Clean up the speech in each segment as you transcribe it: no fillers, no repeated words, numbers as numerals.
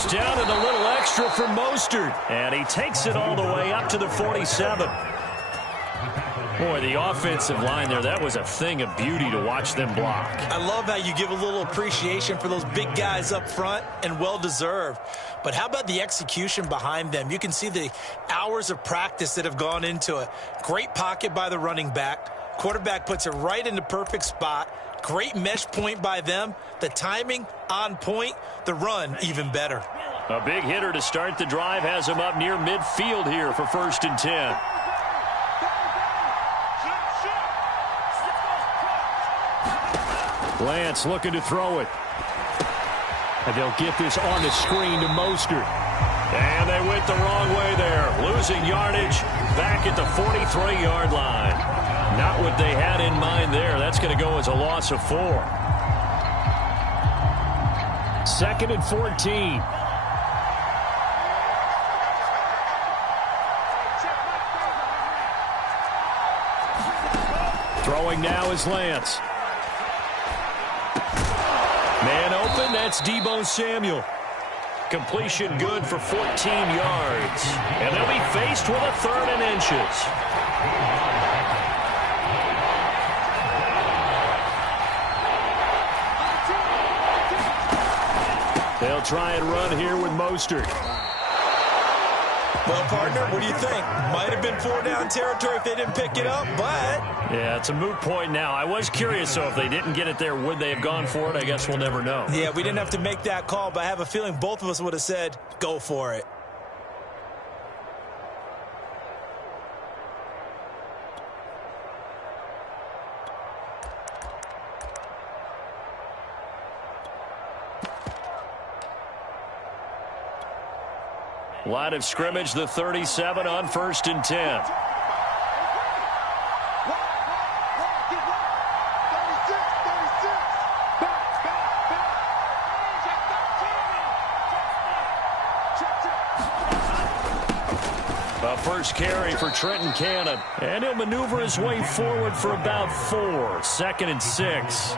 First down and a little extra for Mostert. And he takes it all the way up to the 47. Boy, the offensive line there, that was a thing of beauty to watch them block. I love how you give a little appreciation for those big guys up front, and well-deserved. But how about the execution behind them? You can see the hours of practice that have gone into it. Great pocket by the running back. Quarterback puts it right in the perfect spot. Great mesh point by them. The timing on point. The run even better. A big hitter to start the drive has him up near midfield here for 1st and 10. Lance looking to throw it. And they'll get this on the screen to Mostert. And they went the wrong way there. Losing yardage back at the 43-yard line. Not what they had in mind there. That's going to go as a loss of 4. 2nd and 14. Throwing now is Lance. Man open, that's Deebo Samuel. Completion good for 14 yards. And they'll be faced with a 3rd and inches. They'll try and run here with Mostert. Well, partner, what do you think? Might have been 4-down territory if they didn't pick it up, but... Yeah, it's a moot point now. I was curious, so if they didn't get it there, would they have gone for it? I guess we'll never know. Yeah, we didn't have to make that call, but I have a feeling both of us would have said, go for it. Line of scrimmage, the 37 on 1st and 10. A first carry for Trenton Cannon. And he'll maneuver his way forward for about 4. 2nd and 6.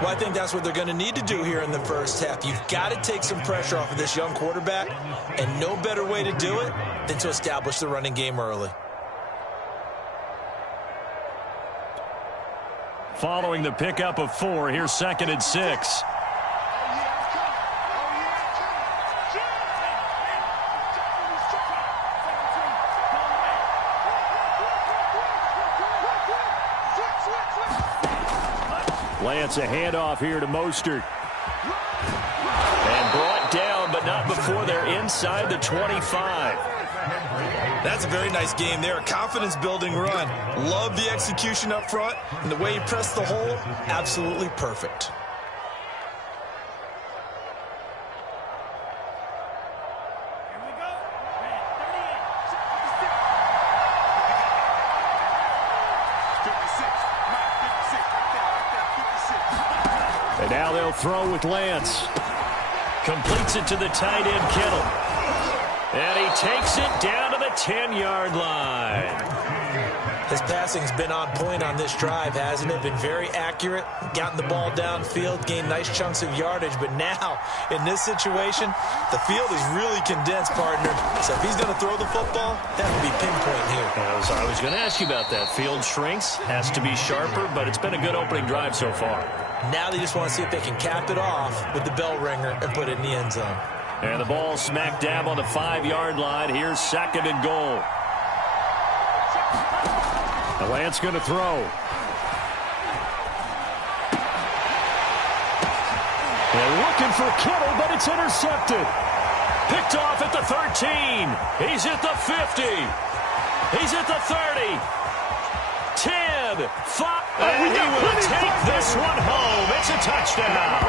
Well, I think that's what they're going to need to do here in the first half. You've got to take some pressure off of this young quarterback, and no better way to do it than to establish the running game early. Following the pickup of 4, here's 2nd and 6. Lance a handoff here to Mostert. And brought down, but not before they're inside the 25. That's a very nice game there. A confidence-building run. Love the execution up front. And the way he pressed the hole, absolutely perfect. And now they'll throw with Lance. Completes it to the tight end, Kittle. And he takes it down to the 10-yard line. His passing's been on point on this drive, hasn't it? Been very accurate, gotten the ball downfield, gained nice chunks of yardage. But now, in this situation, the field is really condensed, partner. So if he's going to throw the football, that would be pinpoint here. I was going to ask you about that. Field shrinks, has to be sharper, but it's been a good opening drive so far. Now they just want to see if they can cap it off with the bell ringer and put it in the end zone. And the ball smack dab on the 5-yard line. Here's 2nd and goal. The Lance going to throw. They're looking for Kittle, but it's intercepted. Picked off at the 13. He's at the 50. He's at the 30. 10, 5, and he will take this one home. It's a touchdown.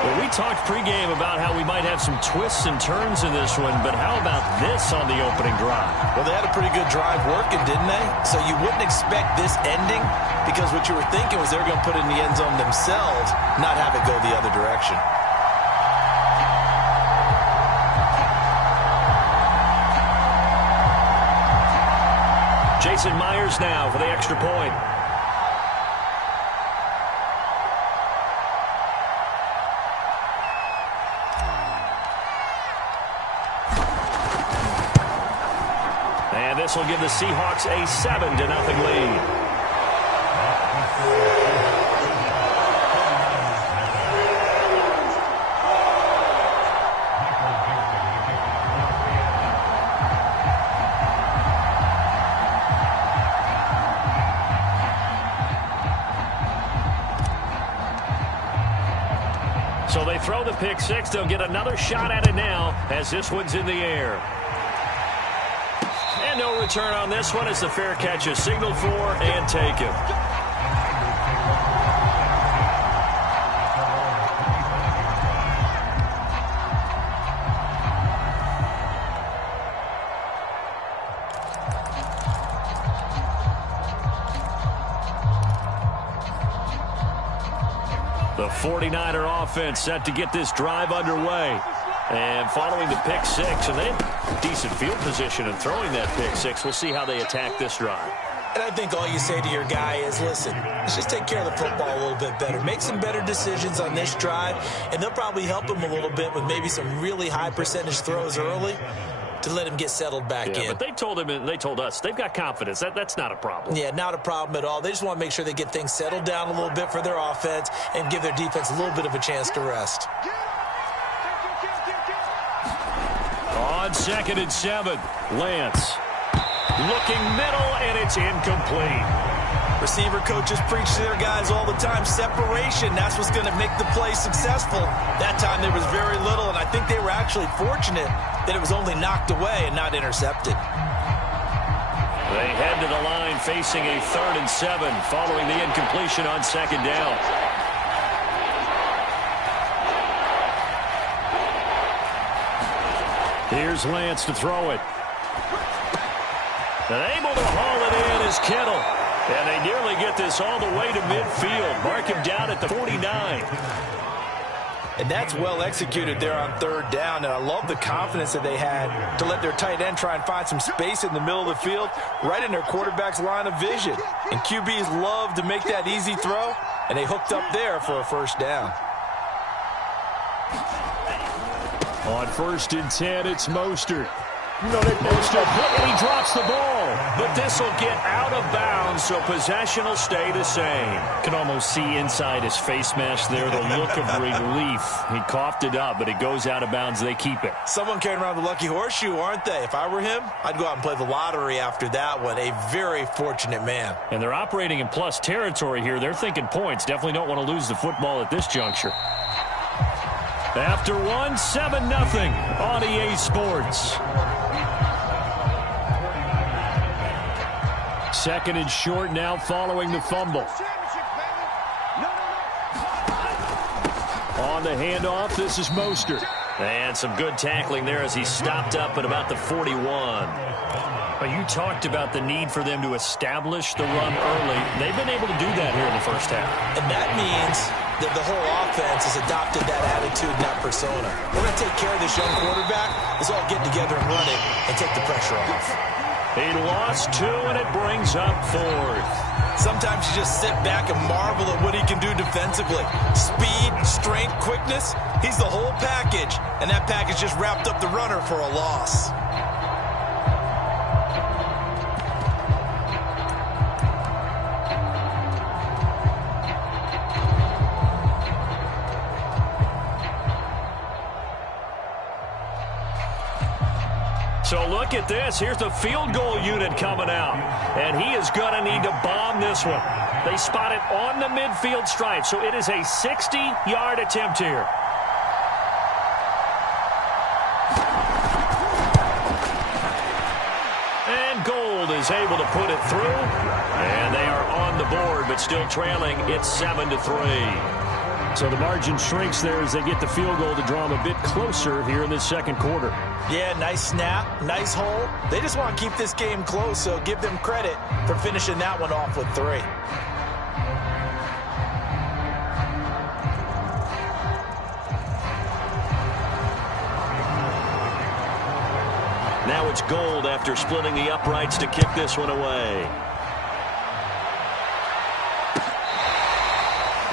Well, we talked pregame about how we might have some twists and turns in this one, but how about this on the opening drive? Well, they had a pretty good drive working, didn't they? So you wouldn't expect this ending, because what you were thinking was they were going to put it in the end zone themselves, not have it go the other direction. Jason Myers now for the extra point. And this will give the Seahawks a 7-0 lead. So they throw the pick six. They'll get another shot at it now as this one's in the air. And no return on this one as the fair catch is signaled for and taken. The 49er offense set to get this drive underway. And following the pick six, and they have decent field position in throwing that pick six. We'll see how they attack this drive. And I think all you say to your guy is, listen, let's just take care of the football a little bit better. Make some better decisions on this drive, and they'll probably help him a little bit with maybe some really high percentage throws early to let him get settled back in. But they told him and they told us they've got confidence. That's not a problem. Yeah, not a problem at all. They just want to make sure they get things settled down a little bit for their offense and give their defense a little bit of a chance to rest. On 2nd and 7, Lance looking middle, and it's incomplete. Receiver coaches preach to their guys all the time, separation, that's what's going to make the play successful. That time there was very little, and I think they were actually fortunate that it was only knocked away and not intercepted. They head to the line facing a 3rd and 7 following the incompletion on 2nd down. Here's Lance to throw it. And able to haul it in is Kittle. And they nearly get this all the way to midfield. Mark him down at the 49. And that's well executed there on 3rd down. And I love the confidence that they had to let their tight end try and find some space in the middle of the field, right in their quarterback's line of vision. And QBs love to make that easy throw, and they hooked up there for a 1st down. On 1st and 10, it's Mostert. Mostert hit, and he drops the ball. But this will get out of bounds, so possession will stay the same. Can almost see inside his face mask there the look of relief. He coughed it up, but it goes out of bounds. They keep it. Someone carrying around the lucky horseshoe, aren't they? If I were him, I'd go out and play the lottery after that one. A very fortunate man. And they're operating in plus territory here. They're thinking points. Definitely don't want to lose the football at this juncture. After one, 7-0 on EA Sports. 2nd and short now following the fumble. On the handoff, this is Mostert. And some good tackling there as he stopped up at about the 41. But you talked about the need for them to establish the run early. They've been able to do that here in the first half. And that means that the whole offense has adopted that attitude and that persona. We're going to take care of this young quarterback. Let's all get together and run it and take the pressure off. He lost 2, and it brings up 4th. Sometimes you just sit back and marvel at what he can do defensively. Speed, strength, quickness, he's the whole package. And that package just wrapped up the runner for a loss. So look at this. Here's the field goal unit coming out. And he is going to need to bomb this one. They spot it on the midfield stripe. So it is a 60-yard attempt here. And Gold is able to put it through. And they are on the board, but still trailing. It's 7-3. So the margin shrinks there as they get the field goal to draw them a bit closer here in this 2nd quarter. Yeah, nice snap, nice hole. They just want to keep this game close, so give them credit for finishing that one off with 3. Now it's Gold after splitting the uprights to kick this one away.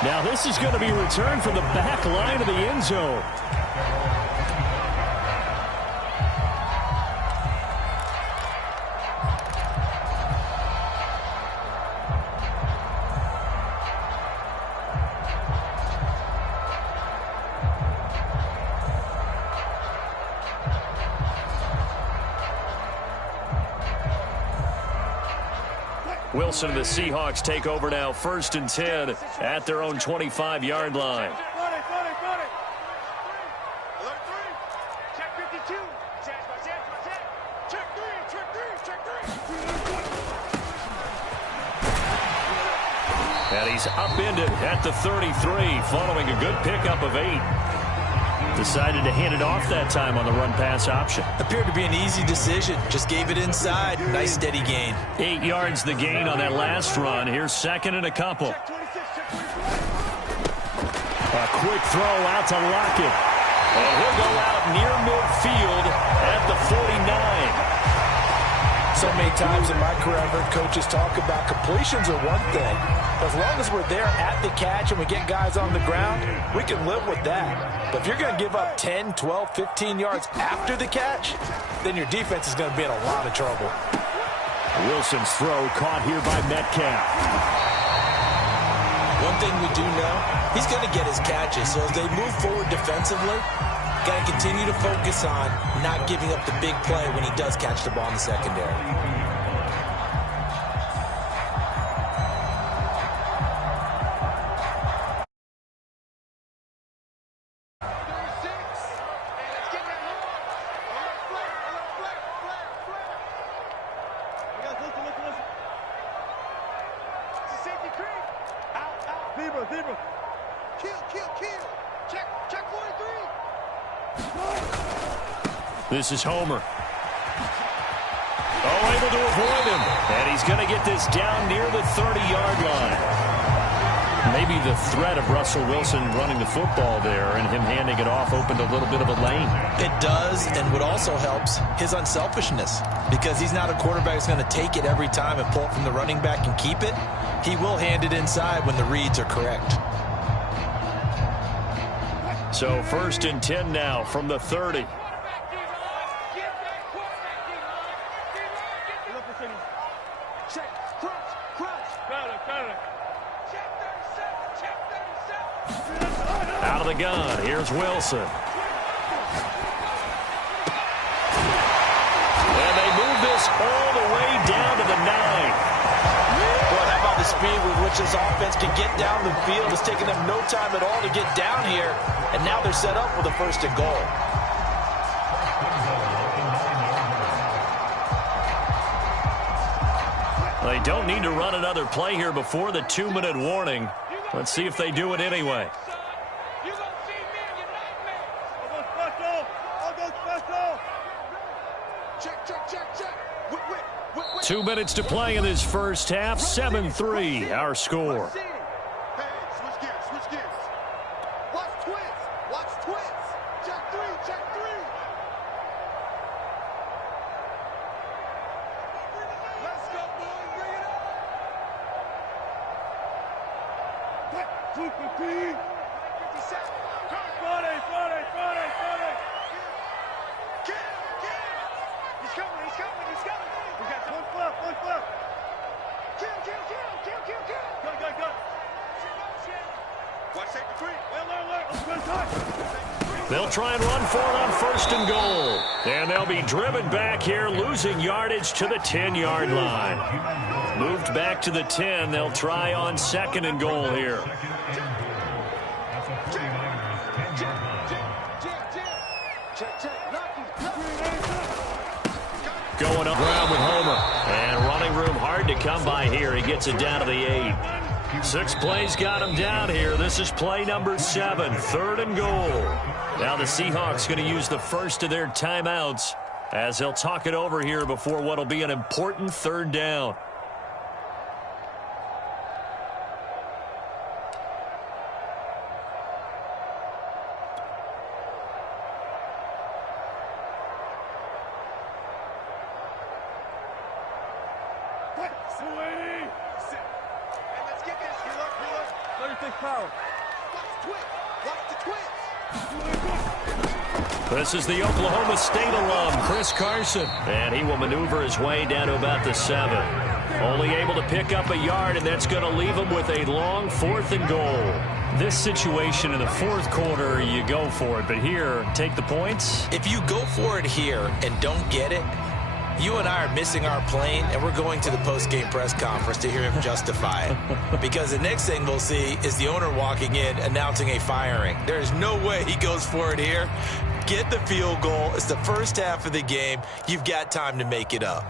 Now this is going to be returned from the back line of the end zone. Wilson and the Seahawks take over now, 1st and 10 at their own 25-yard line. And he's upended at the 33, following a good pickup of 8. Decided to hand it off that time on the run-pass option. Appeared to be an easy decision. Just gave it inside. Nice steady gain. 8 yards the gain on that last run. Here's 2nd and a couple. A quick throw out to Lockett. And he'll go out near midfield at the 49. So many times in my career, I've heard coaches talk about completions are one thing. As long as we're there at the catch and we get guys on the ground, we can live with that. But if you're going to give up 10, 12, 15 yards after the catch, then your defense is going to be in a lot of trouble. Wilson's throw caught here by Metcalf. One thing we do know, he's going to get his catches. So as they move forward defensively, got to continue to focus on not giving up the big play when he does catch the ball in the secondary. Zebra. Kill. Check 43. This is Homer. Oh, able to avoid him. And he's going to get this down near the 30-yard line. Maybe the threat of Russell Wilson running the football there and him handing it off opened a little bit of a lane. It does, and what also helps, his unselfishness. Because he's not a quarterback who's going to take it every time and pull it from the running back and keep it. He will hand it inside when the reads are correct. So 1st and 10 now from the 30. Out of the gun, here's Wilson. And they move this all the way down to the 9. Boy, how about the speed with which this offense can get down the field? It's taking them no time at all to get down here, and now they're set up with a 1st and goal. They don't need to run another play here before the 2-minute warning. Let's see if they do it anyway. 2 minutes to play in this first half. 7-3, our score. Hey, switch gears. Watch twins. Check 3. Let's go, boys. Bring it up. 215. 57. Friday. Get him. He's coming. We got one flip. Kill. Go. Watch take the 3. Alert. They'll try and run for it on 1st and goal. And they'll be driven back here, losing yardage to the 10-yard line. Moved back to the 10. They'll try on 2nd and goal here. Going up ground with Homer. And running room hard to come by here. He gets it down to the 8. 6 plays got him down here. This is play number 7, 3rd and goal. Now the Seahawks going to use the first of their timeouts as they'll talk it over here before what will be an important 3rd down. This is the Oklahoma State alum, Chris Carson. And he will maneuver his way down to about the 7. Only able to pick up a yard, and that's going to leave him with a long 4th and goal. This situation in the 4th quarter, you go for it. But here, take the points. If you go for it here and don't get it, you and I are missing our plane, and we're going to the post-game press conference to hear him justify it. Because the next thing we'll see is the owner walking in announcing a firing. There is no way he goes for it here. Get the field goal. It's the first half of the game. You've got time to make it up.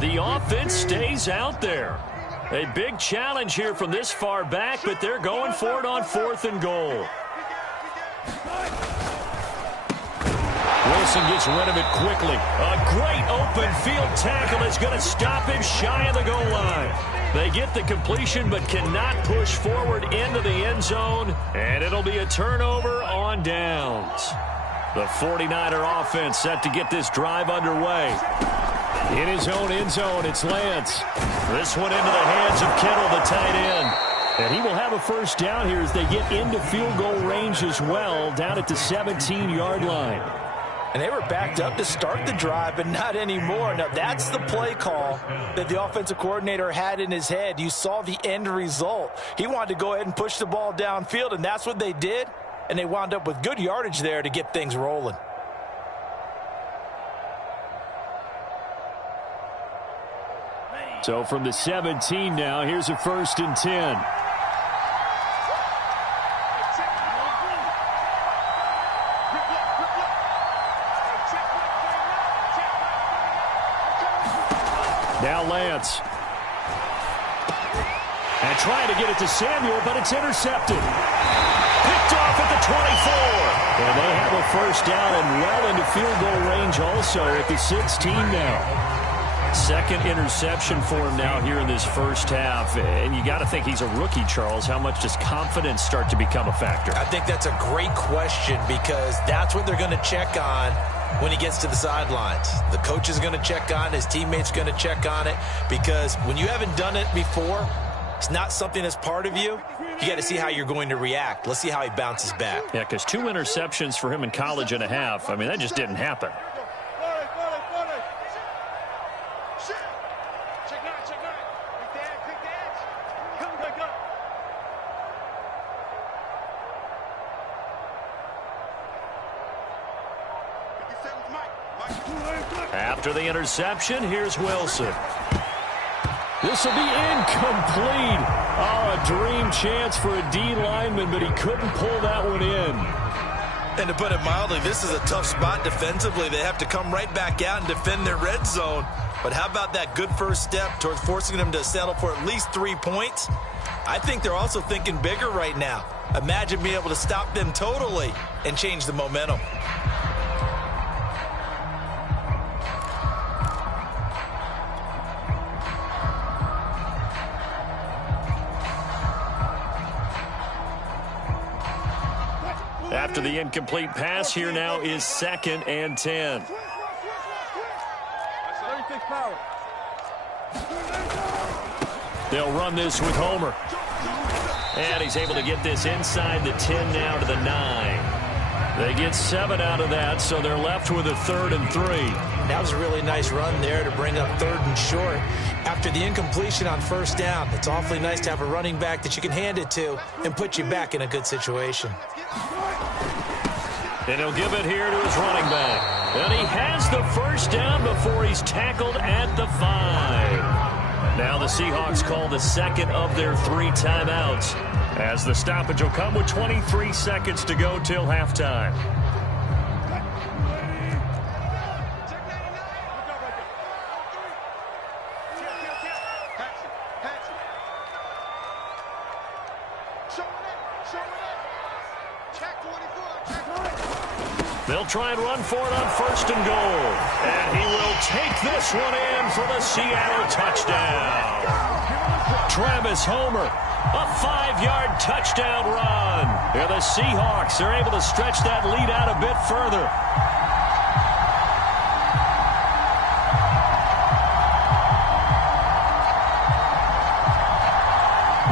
The offense stays out there. A big challenge here from this far back, but they're going for it on 4th and goal. Wilson gets rid of it quickly. A great open field tackle is going to stop him shy of the goal line. They get the completion but cannot push forward into the end zone, and it'll be a turnover on downs. The 49er offense set to get this drive underway. In his own end zone, it's Lance. This one into the hands of Kittle, the tight end. And he will have a first down here as they get into field goal range as well, down at the 17-yard line. And they were backed up to start the drive, but not anymore. Now, that's the play call that the offensive coordinator had in his head. You saw the end result. He wanted to go ahead and push the ball downfield, and that's what they did. And they wound up with good yardage there to get things rolling. So from the 17 now, here's a 1st and 10. Now Lance. And trying to get it to Samuel, but it's intercepted. Picked off at the 24. And they have a first down and well into field goal range also at the 16 now. Second interception for him now here in this first half. And you got to think he's a rookie, Charles. How much does confidence start to become a factor? I think that's a great question because that's what they're going to check on when he gets to the sidelines. The coach is going to check on it. His teammates are going to check on it because when you haven't done it before, it's not something that's part of you. You got to see how you're going to react. Let's see how he bounces back. Yeah, because 2 interceptions for him in college and a half. I mean, that just didn't happen. After the interception, here's Wilson. This will be incomplete. Oh, a dream chance for a D lineman, but he couldn't pull that one in. And to put it mildly, this is a tough spot defensively. They have to come right back out and defend their red zone. But how about that good first step towards forcing them to settle for at least 3 points? I think they're also thinking bigger right now. Imagine being able to stop them totally and change the momentum. After the incomplete pass, here now is 2nd and 10. They'll run this with Homer. And he's able to get this inside the 10 now to the 9. They get 7 out of that, so they're left with a 3rd and 3. That was a really nice run there to bring up 3rd and short. After the incompletion on first down, it's awfully nice to have a running back that you can hand it to and put you back in a good situation. And he'll give it here to his running back. And he has the first down before he's tackled at the 5. Now the Seahawks call the second of their 3 timeouts, as the stoppage will come with 23 seconds to go till halftime. They'll try and run for it on 1st and goal. And he will take this one in for the Seattle touchdown. Travis Homer, a 5-yard touchdown run. And the Seahawks are able to stretch that lead out a bit further.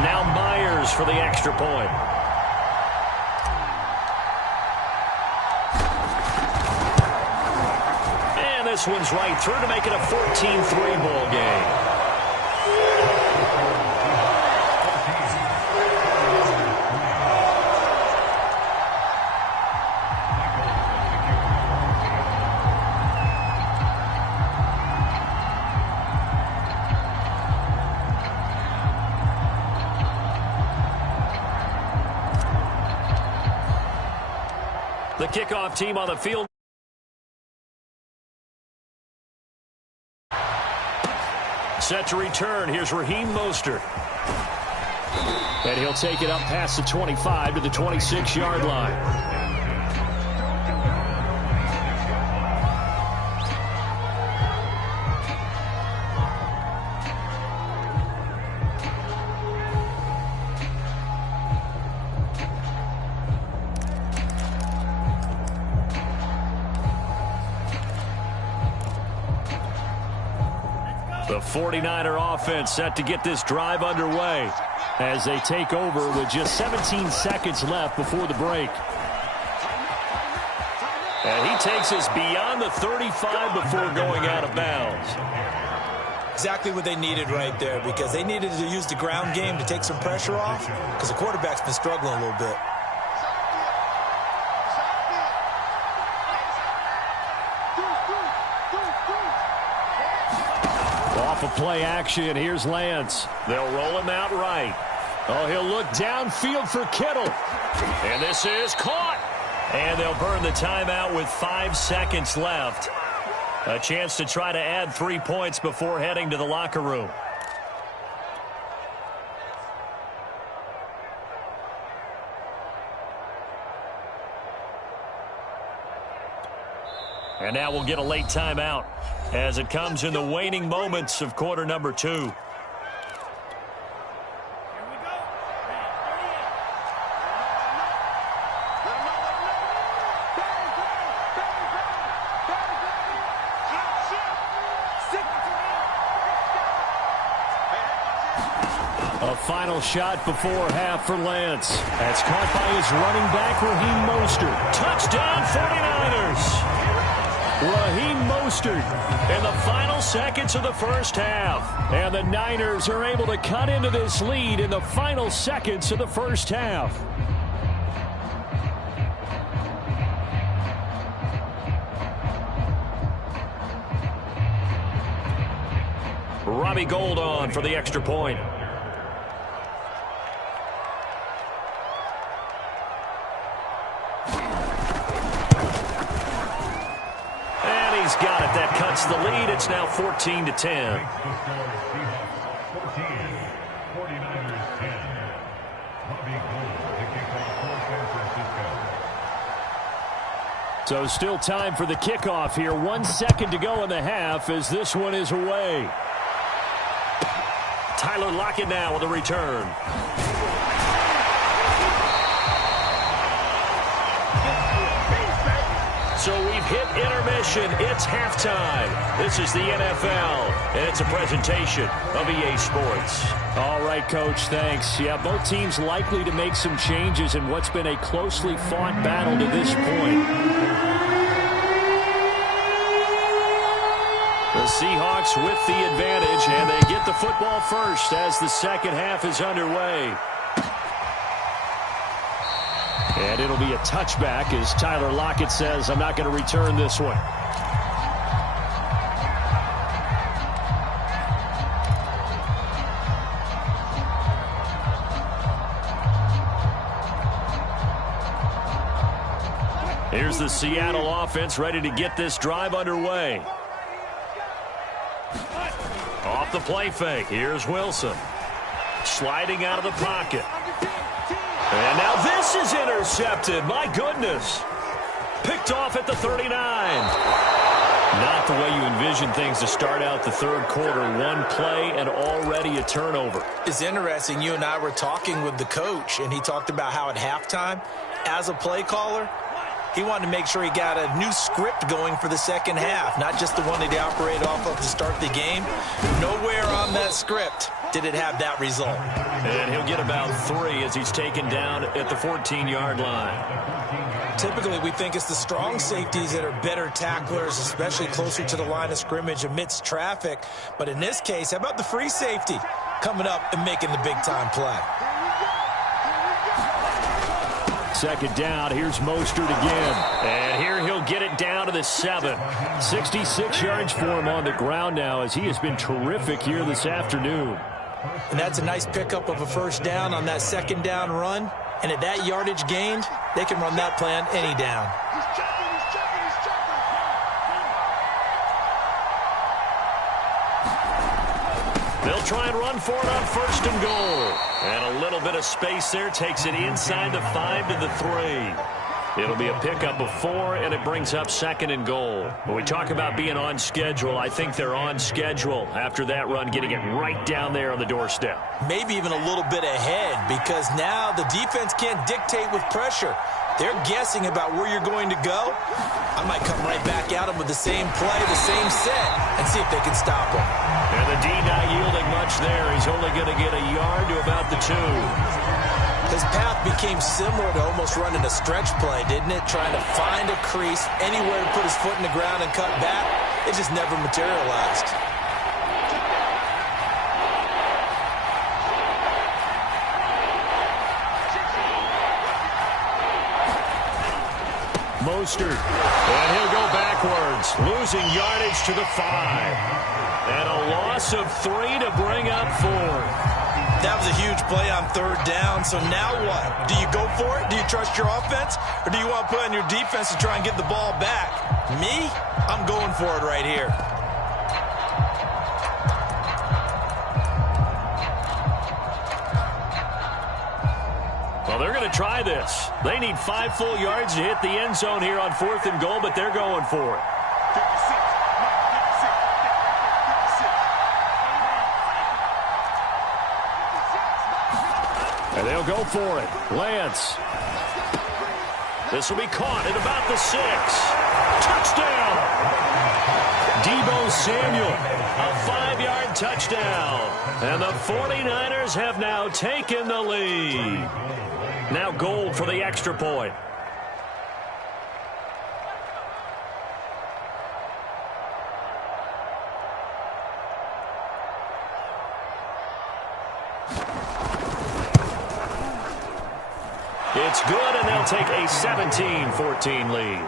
Now Myers for the extra point. This one's right through to make it a 14-3 ball game. The kickoff team on the field. Set to return. Here's Raheem Mostert. And he'll take it up past the 25 to the 26-yard line. The 49er offense set to get this drive underway as they take over with just 17 seconds left before the break. And he takes us beyond the 35 before going out of bounds. Exactly what they needed right there, because they needed to use the ground game to take some pressure off, because the quarterback's been struggling a little bit. Off of play action, here's Lance. They'll roll him out right. Oh, he'll look downfield for Kittle. And this is caught. And they'll burn the timeout with 5 seconds left. A chance to try to add 3 points before heading to the locker room. And now we'll get a late timeout as it comes in the waning moments of quarter number 2. A final shot before half for Lance. That's caught by his running back, Raheem Mostert. Touchdown, 49ers! Raheem Mostert in the final seconds of the first half. And the Niners are able to cut into this lead in the final seconds of the first half. Robbie Gould on for the extra point. Got it. That cuts the lead. It's now 14-10. So still time for the kickoff here. 1 second to go in the half as this one is away. Tyler Lockett now with a return. So we've hit intermission. It's halftime. This is the NFL, and it's a presentation of EA Sports. All right, Coach, thanks. Yeah, both teams likely to make some changes in what's been a closely fought battle to this point. The Seahawks with the advantage, and they get the football first as the second half is underway. And it'll be a touchback as Tyler Lockett says, I'm not going to return this one. Here's the Seattle offense ready to get this drive underway. Off the play fake. Here's Wilson. Sliding out of the pocket. And now this is intercepted. My goodness. Picked off at the 39. Not the way you envision things to start out the third quarter. One play and already a turnover. It's interesting. You and I were talking with the coach, and he talked about how at halftime, as a play caller, he wanted to make sure he got a new script going for the second half, not just the one that he operated off of to start the game. Nowhere on that script did it have that result. And he'll get about 3 as he's taken down at the 14-yard line. Typically, we think it's the strong safeties that are better tacklers, especially closer to the line of scrimmage amidst traffic. But in this case, how about the free safety coming up and making the big-time play? Second down, here's Mostert again. And here he'll get it down to the 7. 66 yards for him on the ground now as he has been terrific here this afternoon. And that's a nice pickup of a first down on that second down run. And at that yardage gained, they can run that play on any down. They'll try and run for it on 1st and goal. And a little bit of space there takes it inside the 5 to the 3. It'll be a pickup of 4, and it brings up 2nd and goal. When we talk about being on schedule, I think they're on schedule after that run, getting it right down there on the doorstep. Maybe even a little bit ahead, because now the defense can't dictate with pressure. They're guessing about where you're going to go. I might come right back at them with the same play, the same set, and see if they can stop them. And the D not yielding much there. He's only going to get a yard to about the 2. His path became similar to almost running a stretch play, didn't it? Trying to find a crease, anywhere to put his foot in the ground and cut back. It just never materialized. Mostert, and he'll go backwards, losing yardage to the 5. And a loss of 3 to bring up 4. That was a huge play on 3rd down, so now what? Do you go for it? Do you trust your offense? Or do you want to put on your defense to try and get the ball back? Me? I'm going for it right here. Well, they're going to try this. They need 5 full yards to hit the end zone here on 4th and goal, but they're going for it. And they'll go for it. Lance. This will be caught at about the 6. Touchdown! Deebo Samuel, a 5-yard touchdown. And the 49ers have now taken the lead. Now Gold for the extra point. It's good, and they'll take a 17-14 lead.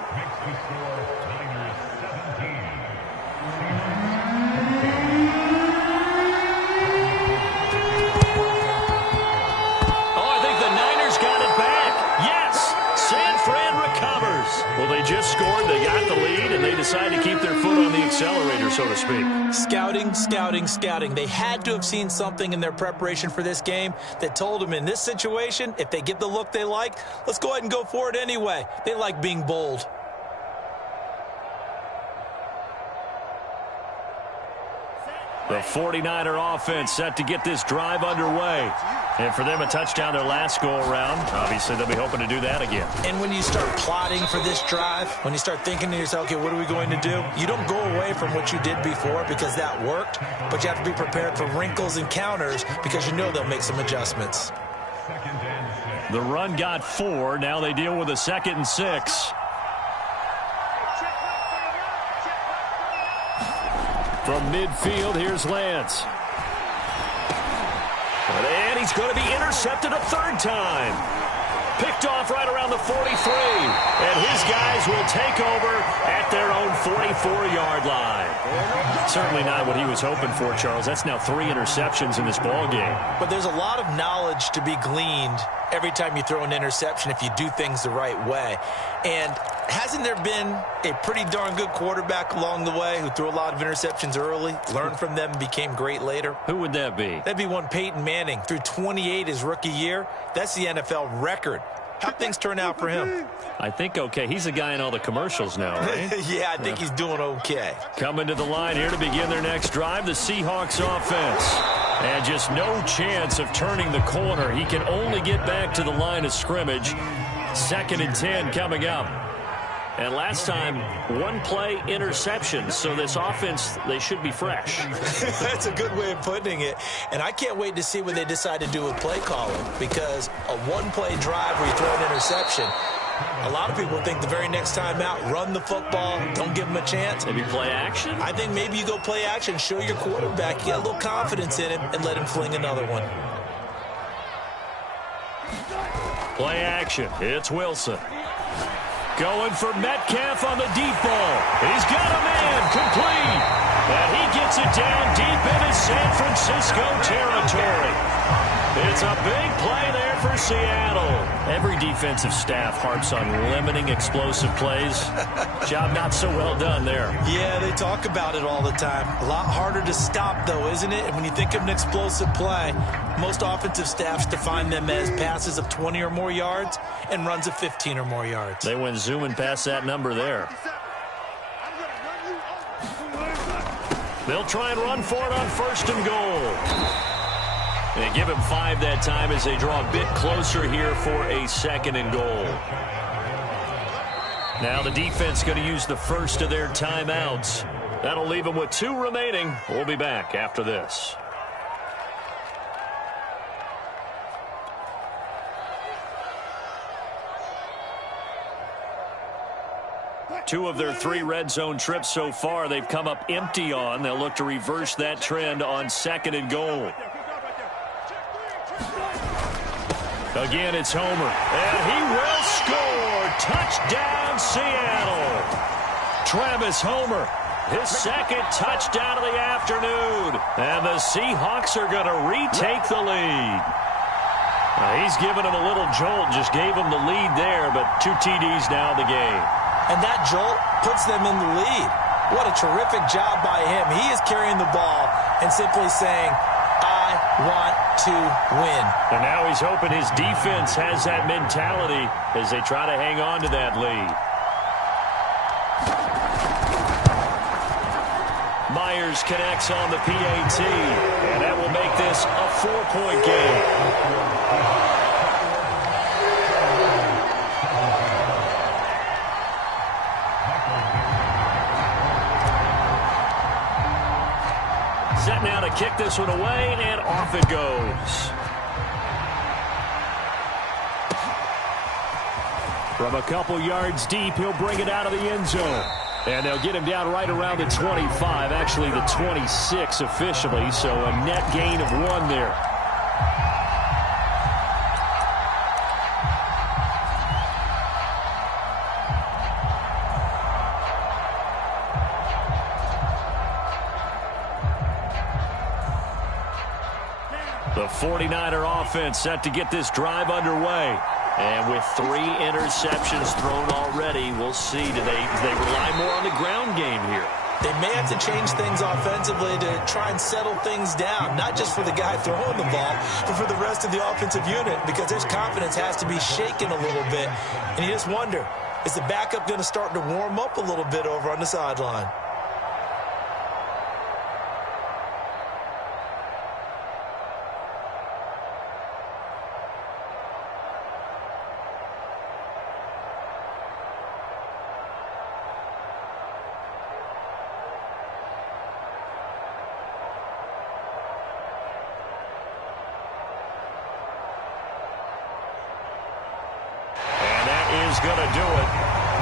Well, they just scored, they got the lead, and they decided to keep their foot on the accelerator, so to speak. Scouting, scouting, scouting. They had to have seen something in their preparation for this game that told them in this situation, if they get the look they like, let's go ahead and go for it anyway. They like being bold. The 49er offense set to get this drive underway. And for them, a touchdown their last go-around. Obviously, they'll be hoping to do that again. And when you start plotting for this drive, when you start thinking to yourself, okay, what are we going to do? You don't go away from what you did before because that worked, but you have to be prepared for wrinkles and counters because you know they'll make some adjustments. The run got 4. Now they deal with a 2nd and 6. From midfield, here's Lance. And he's going to be intercepted a 3rd time. Picked off right around the 43. And his guys will take over at their own 44-yard line. Certainly not what he was hoping for, Charles. That's now 3 interceptions in this ball game. But there's a lot of knowledge to be gleaned every time you throw an interception if you do things the right way. And hasn't there been a pretty darn good quarterback along the way who threw a lot of interceptions early, learned from them, and became great later? Who would that be? That'd be one Peyton Manning. Threw 28 his rookie year. That's the NFL record. How'd things turn out for him? I think okay. He's a guy in all the commercials now, right? Yeah, I think he's doing okay. Coming to the line here to begin their next drive, the Seahawks offense. And just no chance of turning the corner. He can only get back to the line of scrimmage. 2nd and 10 coming up. And last time, 1 play interception. So this offense, they should be fresh. That's a good way of putting it. And I can't wait to see what they decide to do with play calling. Because a 1-play drive where you throw an interception, a lot of people think the very next time out, run the football, don't give him a chance. Maybe play action? I think maybe you go play action, show your quarterback, you get a little confidence in him, and let him fling another one. Play action. It's Wilson. Going for Metcalf on the deep ball. He's got a man complete. And he gets it down deep into San Francisco territory. It's a big play there for Seattle. Every defensive staff harps on limiting explosive plays. Job not so well done there. Yeah, they talk about it all the time. A lot harder to stop, though, isn't it? And when you think of an explosive play, most offensive staffs define them as passes of 20 or more yards and runs of 15 or more yards. They went zooming past that number there. They'll try and run for it on 1st and goal. They give him 5 that time as they draw a bit closer here for a 2nd and goal. Now the defense going to use the first of their timeouts. That'll leave them with 2 remaining. We'll be back after this. Two of their 3 red zone trips so far, they've come up empty on. They'll look to reverse that trend on 2nd and goal. Again, it's Homer, and he will score. Touchdown, Seattle. Travis Homer, his 2nd touchdown of the afternoon. And the Seahawks are going to retake the lead. He's given him a little jolt, just gave him the lead there, but 2 TDs now in the game. And that jolt puts them in the lead. What a terrific job by him. He is carrying the ball and simply saying, I want to win. And now he's hoping his defense has that mentality as they try to hang on to that lead. Myers connects on the PAT, and that will make this a 4-point game. Set now to kick this one away, and off it goes. From a couple yards deep, he'll bring it out of the end zone. And they'll get him down right around the 25, actually the 26 officially, so a net gain of 1 there. The 49er offense set to get this drive underway. And with 3 interceptions thrown already, we'll see. Do they rely more on the ground game here? They may have to change things offensively to try and settle things down, not just for the guy throwing the ball, but for the rest of the offensive unit, because his confidence has to be shaken a little bit. And you just wonder, is the backup going to start to warm up a little bit over on the sideline? Going to do it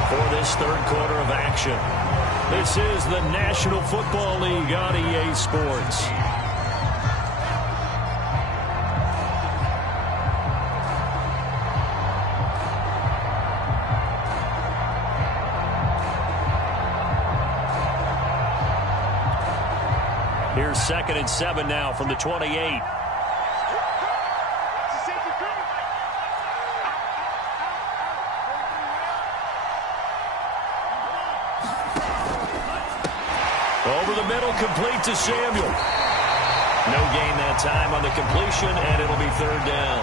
for this 3rd quarter of action. This is the National Football League on EA Sports. Here's 2nd and 7 now from the 28. Over the middle, complete to Samuel. No gain that time on the completion, and it'll be 3rd down.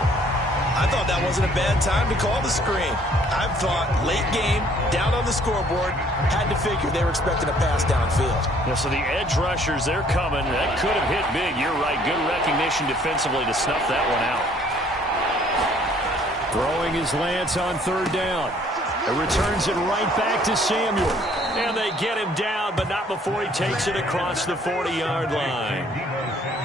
I thought that wasn't a bad time to call the screen. I thought late game, down on the scoreboard, had to figure they were expecting a pass downfield. Yeah, so the edge rushers, they're coming. That could have hit big. You're right. Good recognition defensively to snuff that one out. Throwing his Lance on 3rd down. It returns it right back to Samuel. And they get him down, but not before he takes it across the 40-yard line.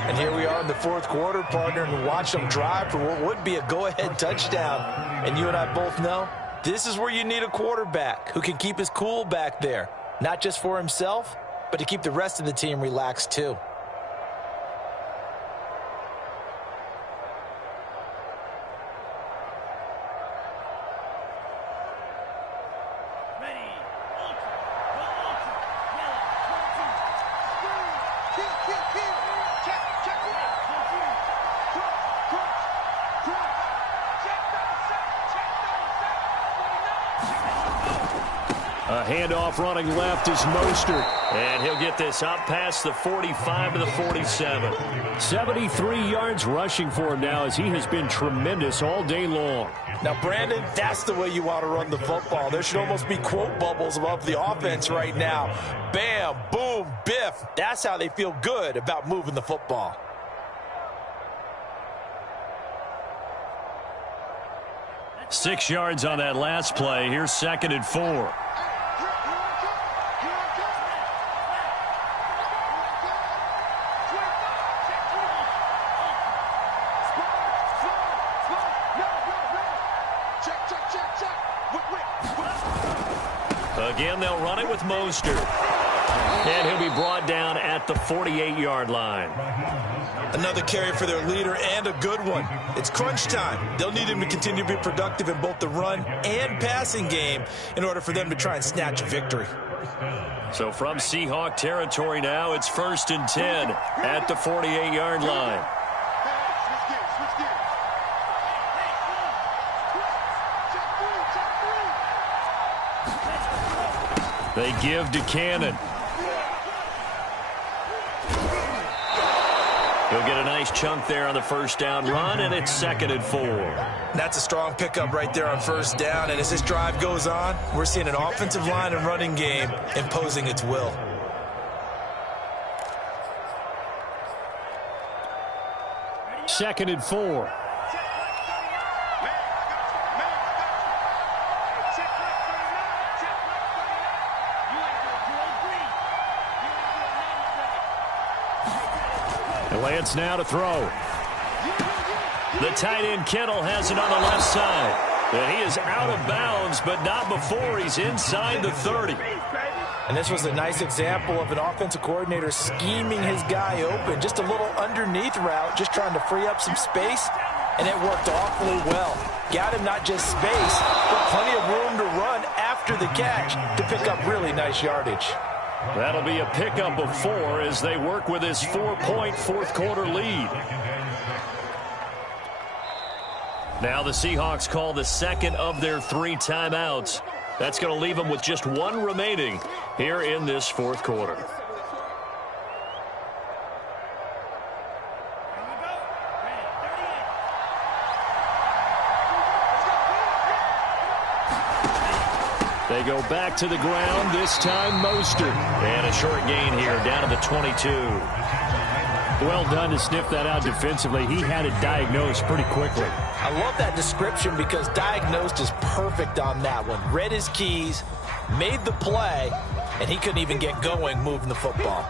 And here we are in the 4th quarter, partner, and watch them drive for what would be a go-ahead touchdown. And you and I both know this is where you need a quarterback who can keep his cool back there, not just for himself, but to keep the rest of the team relaxed too. The handoff running left is Mostert. And he'll get this up past the 45 to the 47. 73 yards rushing for him now as he has been tremendous all day long. Now, Brandon, that's the way you want to run the football. There should almost be quote bubbles above the offense right now. Bam, boom, biff. That's how they feel good about moving the football. Six yards on that last play. Here's 2nd and 4. Again, they'll run it with Mostert. And he'll be brought down at the 48-yard line. Another carry for their leader, and a good one. It's crunch time. They'll need him to continue to be productive in both the run and passing game in order for them to try and snatch a victory. So from Seahawk territory now, it's 1st and 10 at the 48-yard line. They give to Cannon. He'll get a nice chunk there on the first down run, and it's 2nd and 4. That's a strong pickup right there on first down, and as this drive goes on, we're seeing an offensive line and running game imposing its will. Second and 4. Lance now to throw. The tight end Kittle has it on the left side. And he is out of bounds, but not before he's inside the 30. And this was a nice example of an offensive coordinator scheming his guy open. Just a little underneath route, just trying to free up some space. And it worked awfully well. Got him not just space, but plenty of room to run after the catch to pick up really nice yardage. That'll be a pickup of 4 as they work with his 4-point fourth-quarter lead. Now the Seahawks call the second of their 3 timeouts. That's going to leave them with just 1 remaining here in this fourth quarter. They go back to the ground, this time Mostert. And a short gain here, down to the 22. Well done to sniff that out defensively. He had it diagnosed pretty quickly. I love that description because diagnosed is perfect on that one. Read his keys, made the play, and he couldn't even get going moving the football.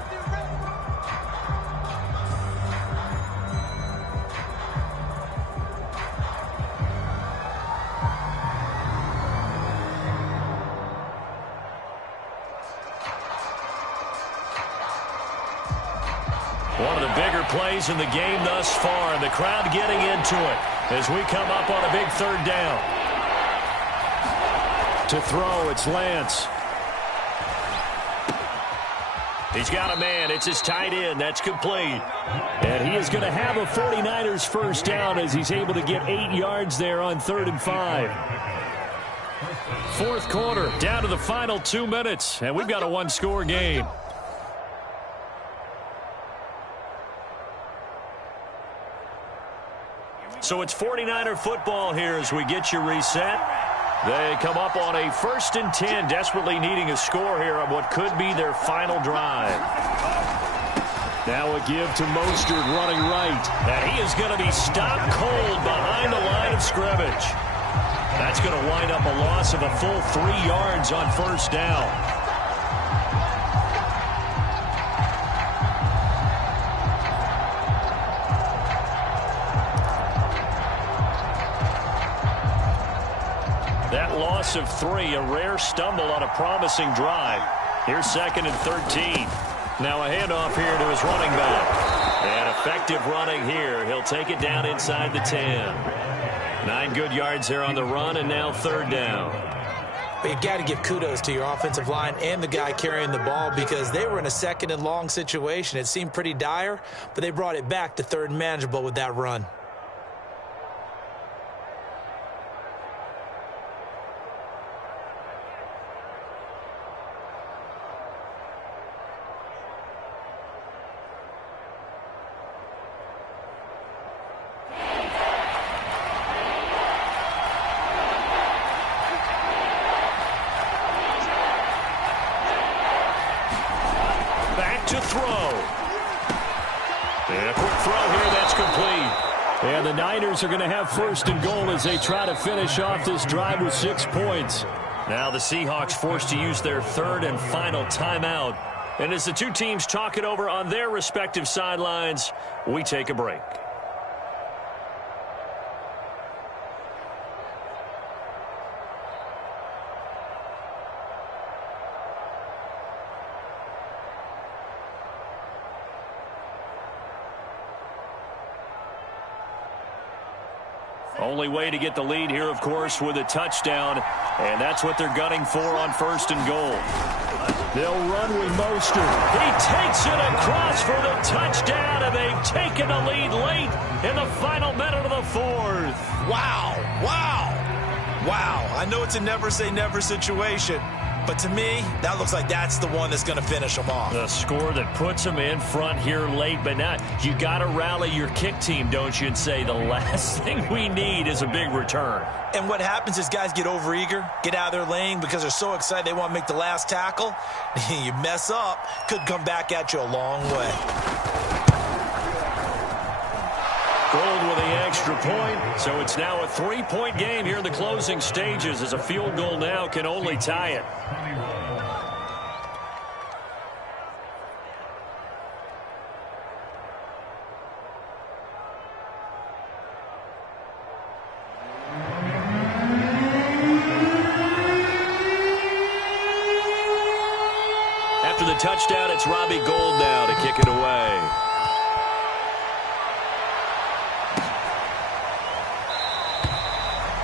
One of the bigger plays in the game thus far, and the crowd getting into it as we come up on a big 3rd down. To throw, it's Lance. He's got a man. It's his tight end. That's complete. And he is going to have a 49ers first down as he's able to get 8 yards there on 3rd and 5. Fourth quarter, down to the final 2 minutes, and we've got a 1-score game. So it's 49er football here as we get you reset. They come up on a 1st and 10, desperately needing a score here on what could be their final drive. Now a give to Mostert running right. And he is going to be stopped cold behind the line of scrimmage. That's going to wind up a loss of a full 3 yards on first down. That loss of 3, a rare stumble on a promising drive. Here's 2nd and 13. Now a handoff here to his running back. And effective running here. He'll take it down inside the 10. 9 good yards there on the run, and now 3rd down. But you got to give kudos to your offensive line and the guy carrying the ball because they were in a 2nd and long situation. It seemed pretty dire, but they brought it back to 3rd and manageable with that run. And a quick throw here, that's complete. And the Niners are going to have first and goal as they try to finish off this drive with 6 points. Now the Seahawks forced to use their third and final timeout. And as the two teams talk it over on their respective sidelines, we take a break. Only way to get the lead here, of course, with a touchdown. And that's what they're gunning for on first and goal. They'll run with Mostert. He takes it across for the touchdown, and they've taken the lead late in the final minute of the fourth. Wow, wow, wow. I know it's a never say never situation, but to me, that looks like that's the one that's going to finish them off. The score that puts them in front here late, but now you got to rally your kick team, don't you, and say the last thing we need is a big return. And what happens is guys get overeager, get out of their lane because they're so excited they want to make the last tackle. You mess up, could come back at you a long way. Gold with the extra point, so it's now a 3-point game here in the closing stages as a field goal now can only tie it. After the touchdown, it's Robbie Gould now to kick it away.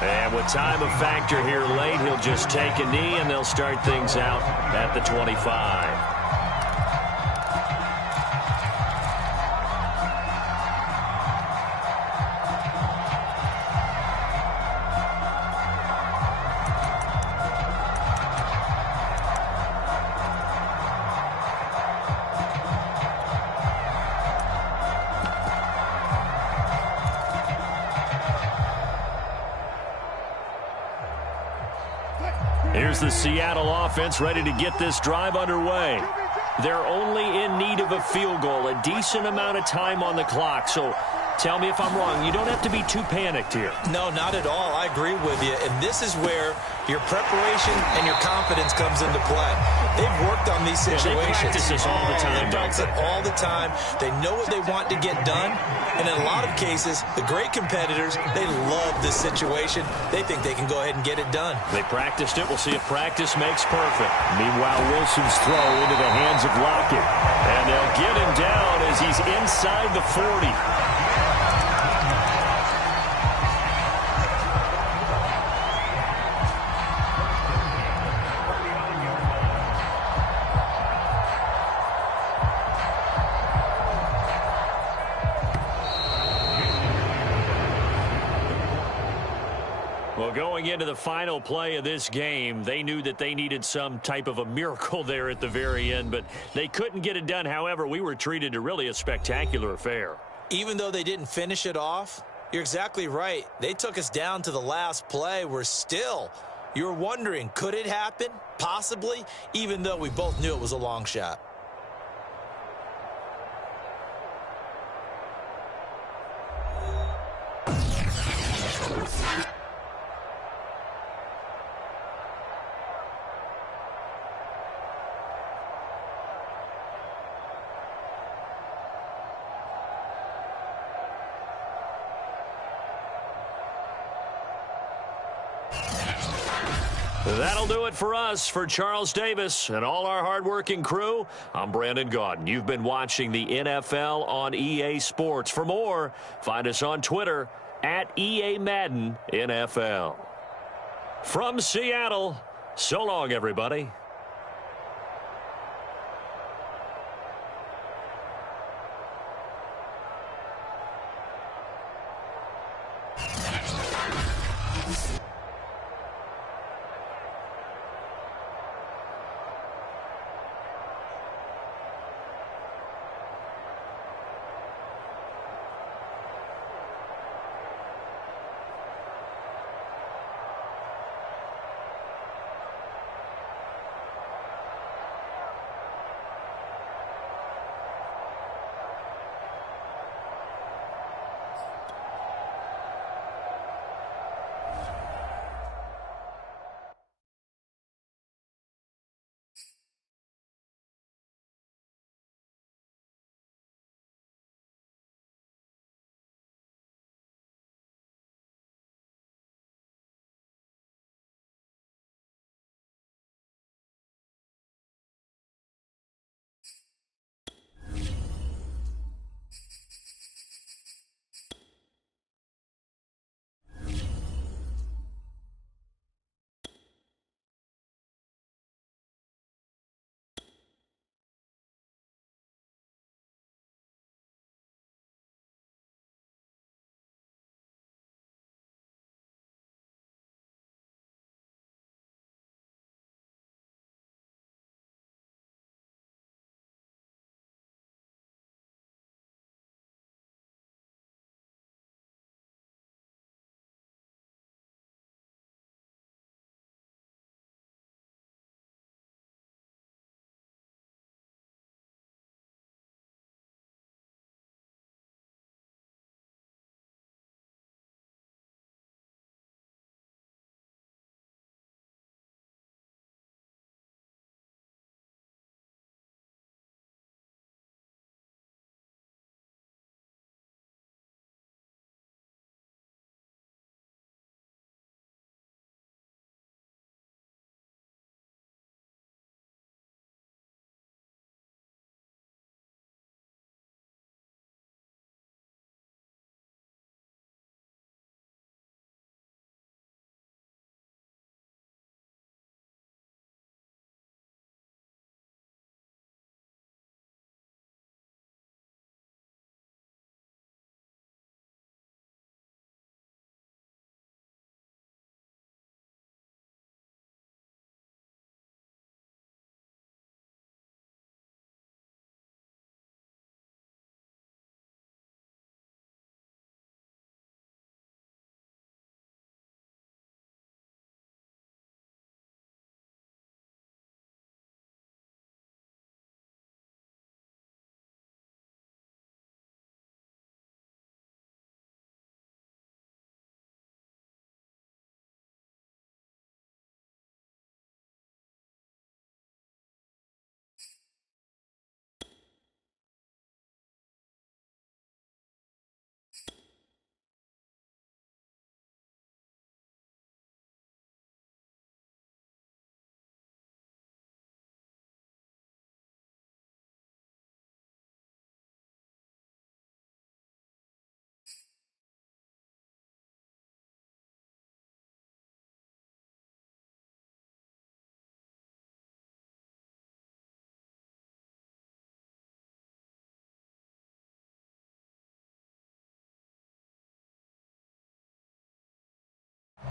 And with time of factor here late, he'll just take a knee, and they'll start things out at the 25. Here's the Seattle offense ready to get this drive underway. They're only in need of a field goal, a decent amount of time on the clock. So tell me if I'm wrong. You don't have to be too panicked here. No, not at all. I agree with you. And this is where your preparation and your confidence comes into play. They've worked on these situations. They practice this all the time. They practice it all the time. They know what they want to get done. And in a lot of cases, the great competitors, they love this situation. They think they can go ahead and get it done. They practiced it. We'll see if practice makes perfect. Meanwhile, Wilson's throw into the hands of Lockett. And they'll get him down as he's inside the 40. Well, going into the final play of this game, they knew that they needed some type of a miracle there at the very end, but they couldn't get it done. However, we were treated to really a spectacular affair. Even though they didn't finish it off, you're exactly right. They took us down to the last play. You're wondering, could it happen? Possibly, even though we both knew it was a long shot. That'll do it for us. For Charles Davis and all our hardworking crew, I'm Brandon Gaudin. You've been watching the NFL on EA Sports. For more, find us on Twitter at EA Madden NFL. From Seattle, so long, everybody.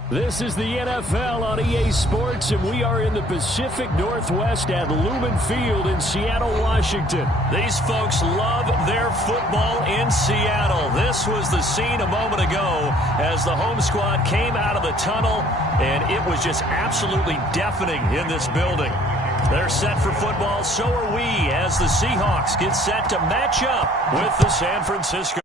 This is the NFL on EA Sports, and we are in the Pacific Northwest at Lumen Field in Seattle, Washington. These folks love their football in Seattle. This was the scene a moment ago as the home squad came out of the tunnel, and it was just absolutely deafening in this building. They're set for football, so are we, as the Seahawks get set to match up with the San Francisco